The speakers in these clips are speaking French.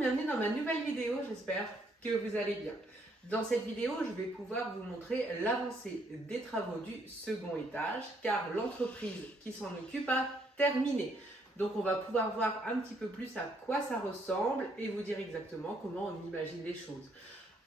bienvenue dans ma nouvelle vidéo, j'espère que vous allez bien. Dans cette vidéo, je vais pouvoir vous montrer l'avancée des travaux du second étage car l'entreprise qui s'en occupe a terminé. Donc on va pouvoir voir un petit peu plus à quoi ça ressemble et vous dire exactement comment on imagine les choses.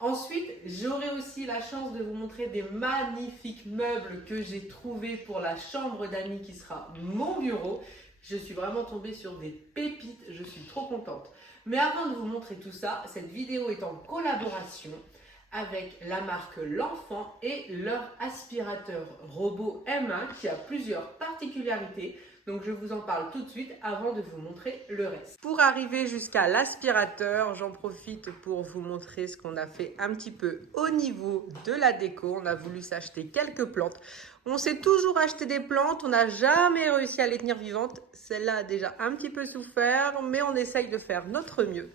Ensuite, j'aurai aussi la chance de vous montrer des magnifiques meubles que j'ai trouvés pour la chambre d'amis qui sera mon bureau. Je suis vraiment tombée sur des pépites, je suis trop contente. Mais avant de vous montrer tout ça, cette vidéo est en collaboration avec la marque L'Enfant et leur aspirateur robot M1 qui a plusieurs particularités. Donc je vous en parle tout de suite avant de vous montrer le reste. Pour arriver jusqu'à l'aspirateur, j'en profite pour vous montrer ce qu'on a fait un petit peu au niveau de la déco. On a voulu s'acheter quelques plantes. On s'est toujours acheté des plantes, on n'a jamais réussi à les tenir vivantes. Celle-là a déjà un petit peu souffert, mais on essaye de faire notre mieux.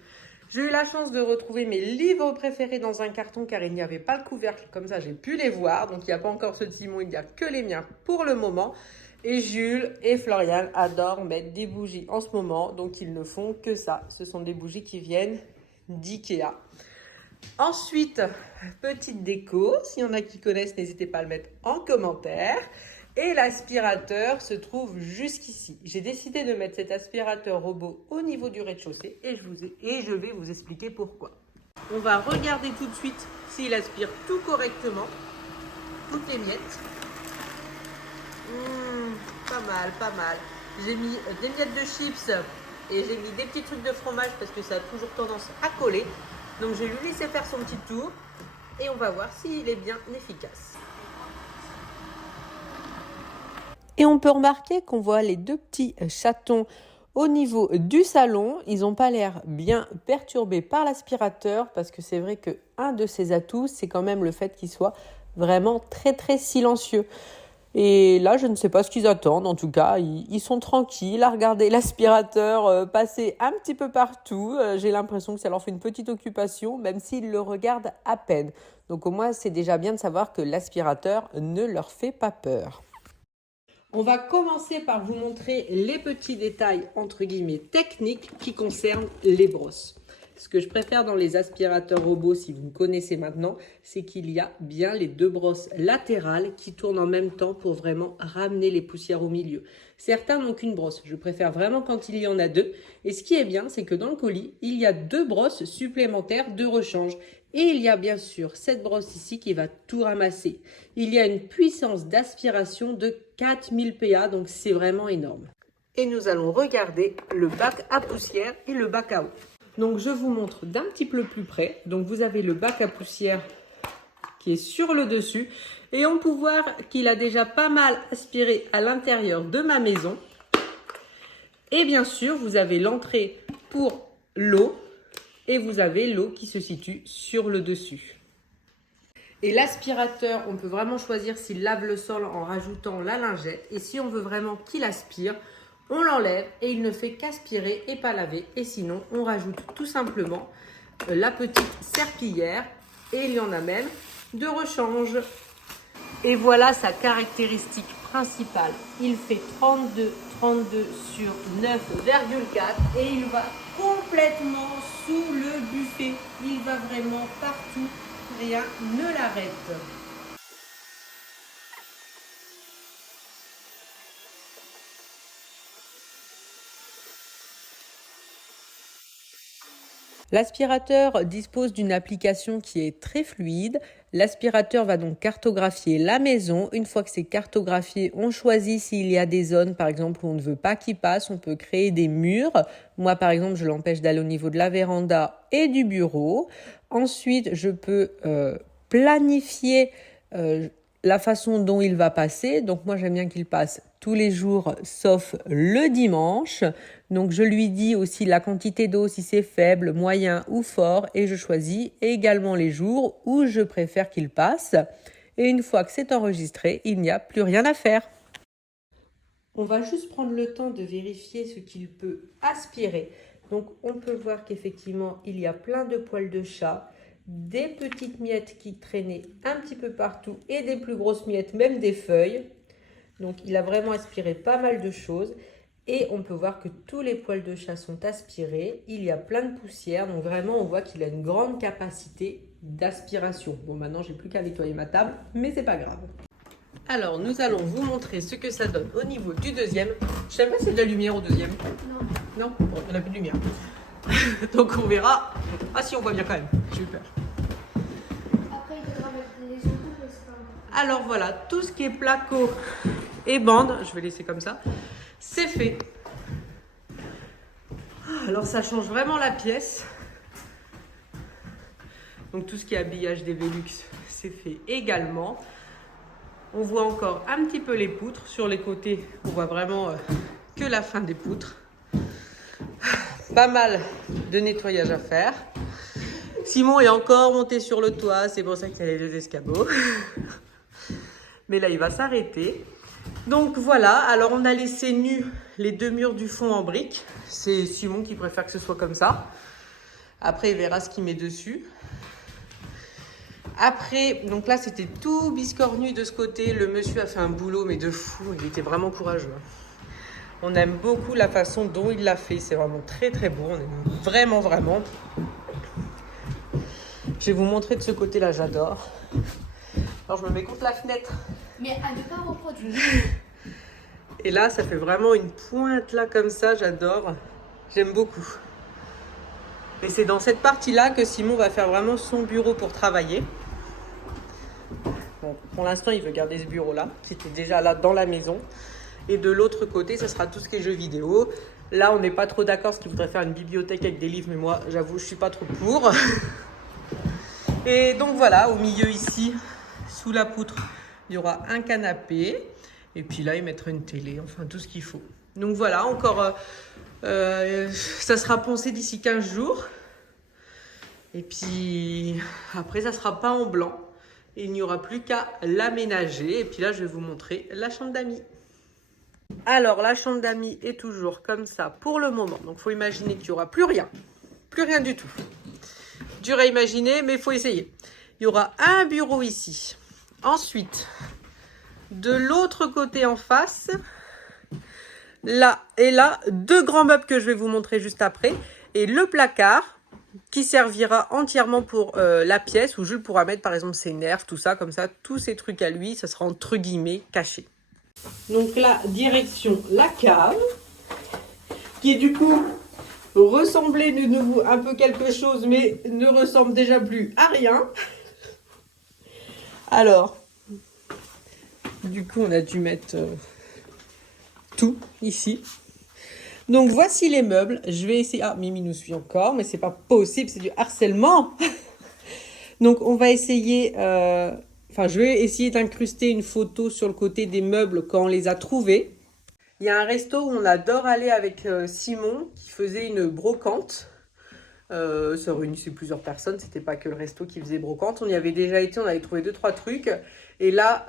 J'ai eu la chance de retrouver mes livres préférés dans un carton car il n'y avait pas le couvercle, comme ça j'ai pu les voir. Donc il n'y a pas encore ceux de Simon, il n'y a que les miens pour le moment. Et Jules et Florian adorent mettre des bougies en ce moment, donc ils ne font que ça. Ce sont des bougies qui viennent d'Ikea. Ensuite, petite déco, s'il y en a qui connaissent, n'hésitez pas à le mettre en commentaire. Et l'aspirateur se trouve jusqu'ici. J'ai décidé de mettre cet aspirateur robot au niveau du rez-de-chaussée et je vais vous expliquer pourquoi. On va regarder tout de suite s'il aspire tout correctement, toutes les miettes. Pas mal, pas mal. J'ai mis des miettes de chips et j'ai mis des petits trucs de fromage parce que ça a toujours tendance à coller. Donc je vais lui laisser faire son petit tour et on va voir s'il est bien efficace. Et on peut remarquer qu'on voit les deux petits chatons au niveau du salon. Ils n'ont pas l'air bien perturbés par l'aspirateur parce que c'est vrai qu'un de ses atouts, c'est quand même le fait qu'il soit vraiment très très silencieux. Et là, je ne sais pas ce qu'ils attendent. En tout cas, ils sont tranquilles à regarder l'aspirateur passer un petit peu partout. J'ai l'impression que ça leur fait une petite occupation, même s'ils le regardent à peine. Donc au moins, c'est déjà bien de savoir que l'aspirateur ne leur fait pas peur. On va commencer par vous montrer les petits détails, entre guillemets, techniques qui concernent les brosses. Ce que je préfère dans les aspirateurs robots, si vous me connaissez maintenant, c'est qu'il y a bien les deux brosses latérales qui tournent en même temps pour vraiment ramener les poussières au milieu. Certains n'ont qu'une brosse. Je préfère vraiment quand il y en a deux. Et ce qui est bien, c'est que dans le colis, il y a deux brosses supplémentaires de rechange. Et il y a bien sûr cette brosse ici qui va tout ramasser. Il y a une puissance d'aspiration de 4000 PA, donc c'est vraiment énorme. Et nous allons regarder le bac à poussière et le bac à eau. Donc je vous montre d'un petit peu plus près. Donc vous avez le bac à poussière qui est sur le dessus. Et on peut voir qu'il a déjà pas mal aspiré à l'intérieur de ma maison. Et bien sûr, vous avez l'entrée pour l'eau. Et vous avez l'eau qui se situe sur le dessus. Et l'aspirateur, on peut vraiment choisir s'il lave le sol en rajoutant la lingette. Et si on veut vraiment qu'il aspire, on l'enlève et il ne fait qu'aspirer et pas laver. Et sinon, on rajoute tout simplement la petite serpillière. Et il y en a même de rechange. Et voilà sa caractéristique principale. Il fait 32 sur 9,4 et il va complètement sous le buffet. Il va vraiment partout, rien ne l'arrête. L'aspirateur dispose d'une application qui est très fluide. L'aspirateur va donc cartographier la maison. Une fois que c'est cartographié, on choisit s'il y a des zones, par exemple, où on ne veut pas qu'il passe. On peut créer des murs. Moi, par exemple, je l'empêche d'aller au niveau de la véranda et du bureau. Ensuite, je peux planifier la façon dont il va passer. Donc moi, j'aime bien qu'il passe tous les jours, sauf le dimanche. Donc je lui dis aussi la quantité d'eau, si c'est faible, moyen ou fort. Et je choisis également les jours où je préfère qu'il passe. Et une fois que c'est enregistré, il n'y a plus rien à faire. On va juste prendre le temps de vérifier ce qu'il peut aspirer. Donc on peut voir qu'effectivement, il y a plein de poils de chat, des petites miettes qui traînaient un petit peu partout et des plus grosses miettes, même des feuilles. Donc il a vraiment aspiré pas mal de choses. Et on peut voir que tous les poils de chat sont aspirés. Il y a plein de poussière. Donc vraiment, on voit qu'il a une grande capacité d'aspiration. Bon, maintenant, j'ai plus qu'à nettoyer ma table, mais c'est pas grave. Alors, nous allons vous montrer ce que ça donne au niveau du deuxième. Je sais pas si c'est de la lumière au deuxième. Non. Non. Bon, il n'y en a plus de lumière. Donc, on verra. Ah si, on voit bien quand même. J'ai eu peur. Après, il faudra mettre les autres, mais c'est pas... Alors voilà, tout ce qui est placo et bande, je vais laisser comme ça, c'est fait. Alors ça change vraiment la pièce. Donc tout ce qui est habillage des Velux, c'est fait également. On voit encore un petit peu les poutres. Sur les côtés, on voit vraiment que la fin des poutres. Pas mal de nettoyage à faire. Simon est encore monté sur le toit, c'est pour ça qu'il y a les 2 escabeaux. Mais là, il va s'arrêter. Donc voilà, alors on a laissé nus les 2 murs du fond en briques. C'est Simon qui préfère que ce soit comme ça. Après, il verra ce qu'il met dessus. Après, donc là, c'était tout biscornu de ce côté. Le monsieur a fait un boulot, mais de fou. Il était vraiment courageux. On aime beaucoup la façon dont il l'a fait. C'est vraiment très, très beau. On aime vraiment, vraiment. Je vais vous montrer de ce côté-là, j'adore. Alors, je me mets contre la fenêtre. Mais à ne pas reproduire. Et là, ça fait vraiment une pointe là comme ça, j'adore. J'aime beaucoup. Et c'est dans cette partie-là que Simon va faire vraiment son bureau pour travailler. Bon, pour l'instant, il veut garder ce bureau-là, qui était déjà là dans la maison. Et de l'autre côté, ça sera tout ce qui est jeux vidéo. Là, on n'est pas trop d'accord, parce qu'il voudrait faire une bibliothèque avec des livres, mais moi, j'avoue, je suis pas trop pour. Et donc voilà, au milieu ici, sous la poutre, il y aura un canapé. Et puis là, il mettra une télé, enfin tout ce qu'il faut. Donc voilà, encore, ça sera poncé d'ici 15 jours. Et puis après, ça sera peint en blanc. Et il n'y aura plus qu'à l'aménager. Et puis là, je vais vous montrer la chambre d'amis. Alors, la chambre d'amis est toujours comme ça pour le moment. Donc, il faut imaginer qu'il n'y aura plus rien. Plus rien du tout. Dur à imaginer, mais il faut essayer. Il y aura un bureau ici. Ensuite, de l'autre côté en face, là et là, 2 grands meubles que je vais vous montrer juste après. Et le placard qui servira entièrement pour la pièce où Jules pourra mettre par exemple ses nerfs, tout ça, comme ça, tous ces trucs à lui, ça sera entre guillemets caché. Donc là, direction la cave, qui est du coup ressemblait de nouveau un peu quelque chose, mais ne ressemble déjà plus à rien. Alors, du coup, on a dû mettre tout ici. Donc, voici les meubles. Je vais essayer... Ah, Mimi nous suit encore, mais c'est pas possible, c'est du harcèlement. Donc, on va essayer... Enfin, je vais essayer d'incruster une photo sur le côté des meubles quand on les a trouvés. Il y a un resto où on adore aller avec Simon, qui faisait une brocante. Ça réunissait plusieurs personnes, c'était pas que le resto qui faisait brocante. On y avait déjà été, on avait trouvé 2-3 trucs. Et là,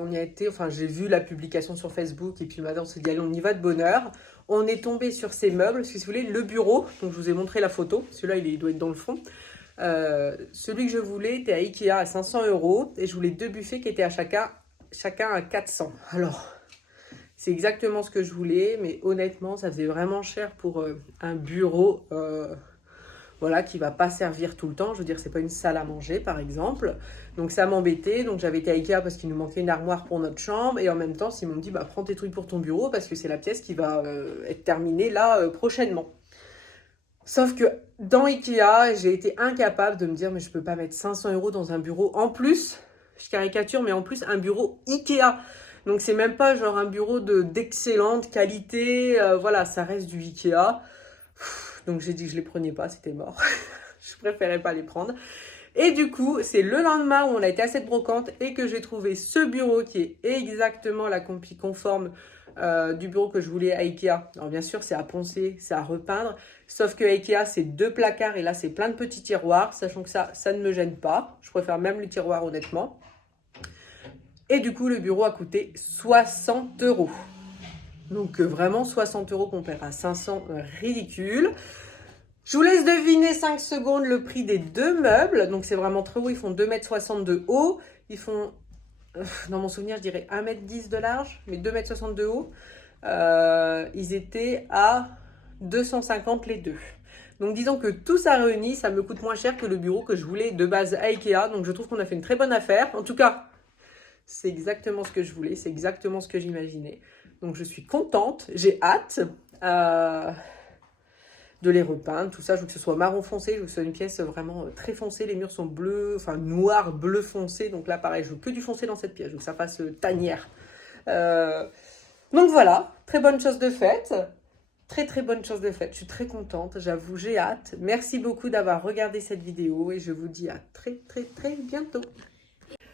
on y a été, enfin j'ai vu la publication sur Facebook et puis maintenant on s'est dit allez, on y va de bonne heure. On est tombé sur ces meubles, parce que si vous voulez, le bureau, donc je vous ai montré la photo, celui-là il doit être dans le fond. Celui que je voulais était à Ikea à 500 € et je voulais 2 buffets qui étaient à chacun à 400. Alors, c'est exactement ce que je voulais, mais honnêtement, ça faisait vraiment cher pour un bureau voilà, qui va pas servir tout le temps. Je veux dire, c'est pas une salle à manger, par exemple. Donc, ça m'embêtait. Donc, j'avais été à Ikea parce qu'il nous manquait une armoire pour notre chambre. Et en même temps, Simon me dit, bah, prends tes trucs pour ton bureau parce que c'est la pièce qui va être terminée là prochainement. Sauf que dans Ikea, j'ai été incapable de me dire, mais je peux pas mettre 500 € dans un bureau. En plus, je caricature, mais en plus, un bureau Ikea. Donc, c'est même pas genre un bureau d'excellente qualité. Voilà, ça reste du Ikea. Donc, j'ai dit que je les prenais pas, c'était mort. Je préférais pas les prendre. Et du coup, c'est le lendemain où on a été à cette brocante et que j'ai trouvé ce bureau qui est exactement la copie conforme du bureau que je voulais à Ikea. Alors, bien sûr, c'est à poncer, c'est à repeindre. Sauf que Ikea, c'est 2 placards et là, c'est plein de petits tiroirs. Sachant que ça ne me gêne pas. Je préfère même le tiroir, honnêtement. Et du coup, le bureau a coûté 60 €. Donc, vraiment 60 € comparé à 500, ridicule. Je vous laisse deviner 5 secondes le prix des 2 meubles. Donc, c'est vraiment très haut. Ils font 2,60 m de haut. Ils font, dans mon souvenir, je dirais 1,10 m de large, mais 2,60 m de haut. ils étaient à 250 les deux. Donc disons que tout ça réuni, ça me coûte moins cher que le bureau que je voulais de base à Ikea. Donc je trouve qu'on a fait une très bonne affaire. En tout cas, c'est exactement ce que je voulais, c'est exactement ce que j'imaginais. Donc je suis contente, j'ai hâte de les repeindre, tout ça. Je veux que ce soit marron foncé, je veux que ce soit une pièce vraiment très foncée. Les murs sont bleus, enfin noir, bleu foncé. Donc là pareil, je veux que du foncé dans cette pièce, je veux que ça fasse tanière. Donc voilà, très bonne chose de faite. Très bonne chose de faite, je suis très contente, j'avoue, j'ai hâte. Merci beaucoup d'avoir regardé cette vidéo et je vous dis à très bientôt.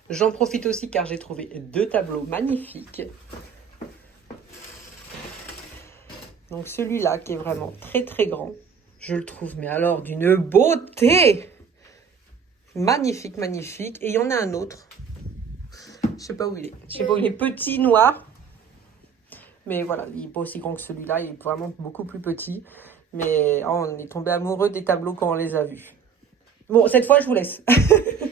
J'en profite aussi car j'ai trouvé 2 tableaux magnifiques. Donc celui-là qui est vraiment très grand, je le trouve mais alors d'une beauté. Magnifique. Et il y en a un autre, je sais pas où il est. Je sais pas où il est, petit, noir. Mais voilà, il n'est pas aussi grand que celui-là, il est vraiment beaucoup plus petit. Mais on est tombé amoureux des tableaux quand on les a vus. Bon, cette fois, je vous laisse.